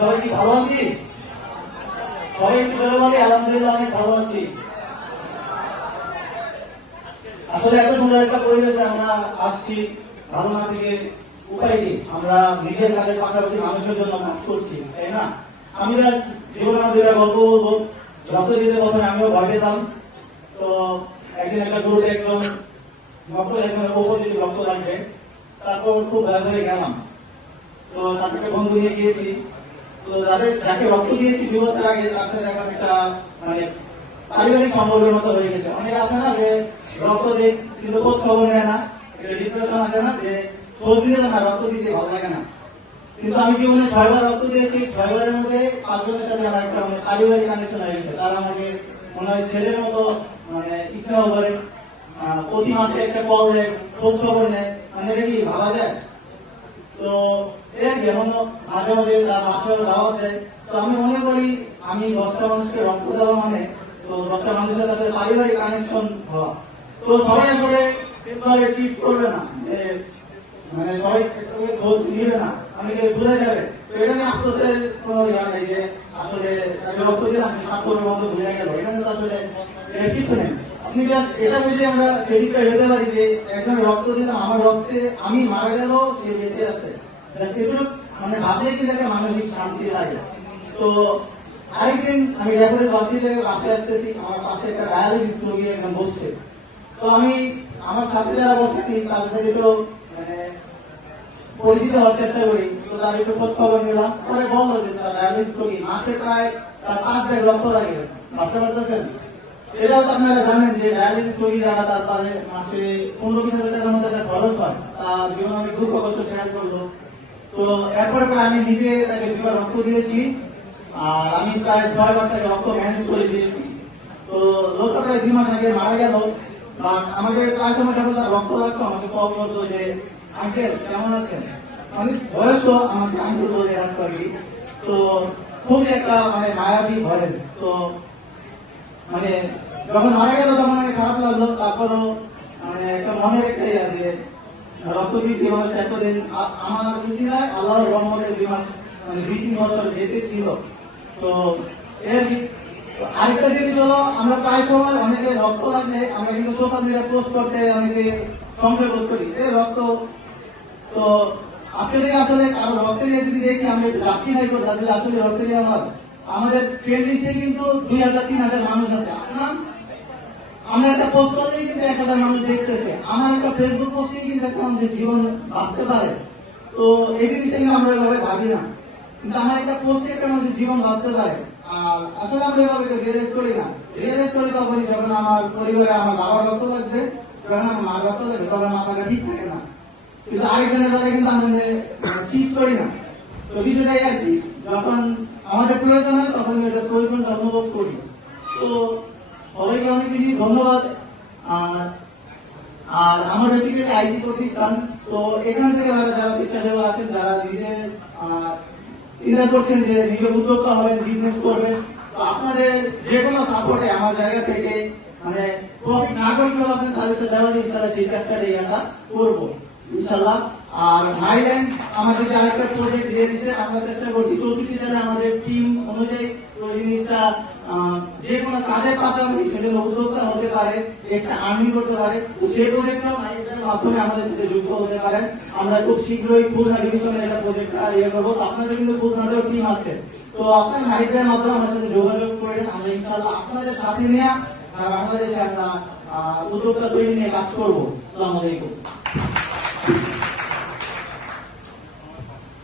সবাই কি ভালো আছি? সবাই একটু ধরে বলি আলহামদুলিল্লাহ অনেক ভালো আছি। আসলে এত সুন্দর একটা পরিবেশে আমরা আসছি, ভালো না থেকে উপায় কি? আমরা নিজের কাজের পাশাপাশি মানুষের জন্য কাজ করছি, তাই না? আমি জীবনে আমার দুটা গল্প বলবো। রক্ত দিতে প্রথমে আমিও ভয় পেতাম। তো একদিন একটা দৌড়ে একদম রক্ত লাগবে, তারপর খুব ভয় হয়ে গেলাম। তো সাথে বন্ধু নিয়ে গিয়েছি। তো যাকে রক্ত দিয়েছি 2 বছর আগে, তার সাথে এখন একটা মানে পারিবারিক সম্পর্কের মতো হয়ে গেছে। অনেকে আছে না যে রক্ত দেয় কিন্তু খোঁজ খবর নেয় না, এটা ডিপ্রেশন আছে না যে খোঁজ দিতে না, রক্ত দিতে ভালো লাগে না। কিন্তু আমি জীবনে 6 বার রক্ত দিয়েছি, 6 বারের মধ্যে 5 জনের সাথে আমার একটা মানে পারিবারিক কানেকশন হয়ে গেছে। তারা আমাকে মনে হয় ছেলের মতো মানে স্নেহ করে, প্রতি মাসে একটা কল দেয়, খোঁজ খবর নেয়। মানে এটা কি ভাবা যায়? তো এমন মাঝে মাঝে বাসায় দাওয়াত দেয়। তো আমি মনে করি আমি 10টা মানুষকে রক্ত দেওয়া মানে তো 10টা মানুষের কাছে পারিবারিক কানেকশন হওয়া। তো সবাই আসলে সেভাবে ট্রিট করবে না, যে মানে সবাই খোঁজ নিবে না, অনেকে ভুলে যাবে। তো এটা নিয়ে আফসোসের কোনো ইয়া নেই যে আসলে রক্ত দিলাম স্বাক্ষরের মতো ভুলে গেল, এখানে তো আসলে কিছু নেই। আপনি জাস্ট এটা যদি আমরা স্যাটিসফাইড হতে পারি যে একজন রক্ত দিলাম, আমার রক্তে আমি মারা গেল, সে বেঁচে আছে, এগুলো মানে ভাবলে কিন্তু একটা মানসিক শান্তি লাগে। তো আরেকদিন আমি রেকর্ডের বাসে আসতেছি, আমার পাশে একটা ডায়ালিসিস রোগী একদম বসছে। তো আমি আমার সাথে যারা বসেছি তাদের সাথে তো মানে পরিচিত হওয়ার চেষ্টা করি। তো তার একটু খোঁজ খবর নিলাম, পরে বললো যে তার ডায়ালিসিস রোগী, মাসে প্রায় তার 5 ব্যাগ রক্ত লাগে। ভাবতে পারতেছেন? এটাও তো আপনারা জানেন যে ডায়ালিসিস রোগী যারা, তারপরে মাসে 15-20 হাজার টাকার মতো একটা খরচ হয়। তার জীবনে অনেক দুঃখ কষ্ট শেয়ার করলো। তো এরপরে আমি নিজে তাকে 2 বার রক্ত দিয়েছি, আর আমি প্রায় 6 বার তাকে রক্ত ম্যানেজ করে দিয়েছি। তো লোকটা প্রায় 2 মাস আগে মারা গেল। আমাকে প্রায় সময় যখন তার রক্ত লাগতো আমাকে কল করতো যে আঙ্কেল কেমন আছেন। অনেক বয়স তো আমাকে আঙ্কেল বলে রাখতে পারি। তো খুবই একটা মানে মায়াবী ভয়েস। তো মানে যখন মারা গেল তখন অনেক খারাপ লাগলো। তারপরও মানে একটা মনের একটা ইয়ে যে রক্ত দিয়েছি মানুষ এতদিন, আমার বুঝি না আল্লাহর রহমতে 2 মাস মানে 2-3 বছর বেঁচে ছিল। তো এর আরেকটা জিনিস হলো, আমরা প্রায় সময় অনেকে রক্ত লাগলে আমরা কিন্তু সোশ্যাল মিডিয়া পোস্ট করতে অনেকে সংশয় বোধ করি যে রক্ত। তো আজকে থেকে আসলে কারো রক্তের ইয়ে যদি দেখি আমরা একটু জাস্টিফাই করি তাহলে আসলে রক্তের ইয়ে আমাদের ফ্রেন্ড লিস্টে কিন্তু 2000-3000 মানুষ আছে। আমরা একটা পোস্ট করলেই কিন্তু 1000 মানুষ দেখতেছে। আমার একটা ফেসবুক পোস্টে কিন্তু একটা মানুষের জীবন বাঁচতে পারে। তো এই জিনিসটা কিন্তু আমরা এভাবে ভাবি না, কিন্তু আমার একটা পোস্টে একটা মানুষের জীবন বাঁচতে পারে। আর আসলে আমরা এভাবে রিয়েলাইজ করি না। রিয়েলাইজ করি তখনই যখন আমার পরিবারে আমার বাবার রক্ত লাগবে, যখন আমার মার রক্ত লাগবে, তখন মাথাটা ঠিক থাকে না। কিন্তু আরেকজনের কথা কিন্তু আমরা ঠিক করি না। তো বিষয়টাই আর কি, যখন আমাদের প্রয়োজন হয় তখন এটা প্রয়োজনটা অনুভব করি। তো সবাইকে অনেক বেশি ধন্যবাদ। আর আমার বেসিক্যালি আইটি প্রতিষ্ঠান। তো এখান থেকে যারা স্বেচ্ছাসেবক আছেন, যারা নিজের চিন্তা করছেন যে নিজের উদ্যোক্তা হবেন, বিজনেস করবেন, তো আপনাদের যে কোনো সাপোর্টে আমার জায়গা থেকে মানে প্রফিট না করলেও আপনি সার্ভিসে দেওয়ার ইনশাল্লাহ সেই চেষ্টাটাই আমরা করবো ইনশাল্লাহ। আর মাইল্যান্ড আমাদের যে আরেকটা প্রজেক্ট দিয়ে দিচ্ছে, আমরা চেষ্টা করছি 64 জেলায় আমাদের টিম অনুযায়ী ওই জিনিসটা যে কোনো কাজের পাশাপাশি সেজন্য উদ্যোক্তা হতে পারে, এক্সট্রা আর্নিং করতে পারে। সেই প্রজেক্টটাও মাইল্যান্ডের মাধ্যমে আমাদের সাথে যুক্ত হতে পারেন। আমরা খুব শীঘ্রই খুলনা ডিভিশনে একটা প্রজেক্ট ইয়ে করবো। আপনাদের কিন্তু খুলনাতেও টিম আছে। তো আপনার মাইল্যান্ডের মাধ্যমে আমার সাথে যোগাযোগ করে আমরা ইনশাল্লাহ আপনাদের সাথে নিয়ে বাংলাদেশে আমরা উদ্যোক্তা তৈরি নিয়ে কাজ করবো। আসসালামু আলাইকুম।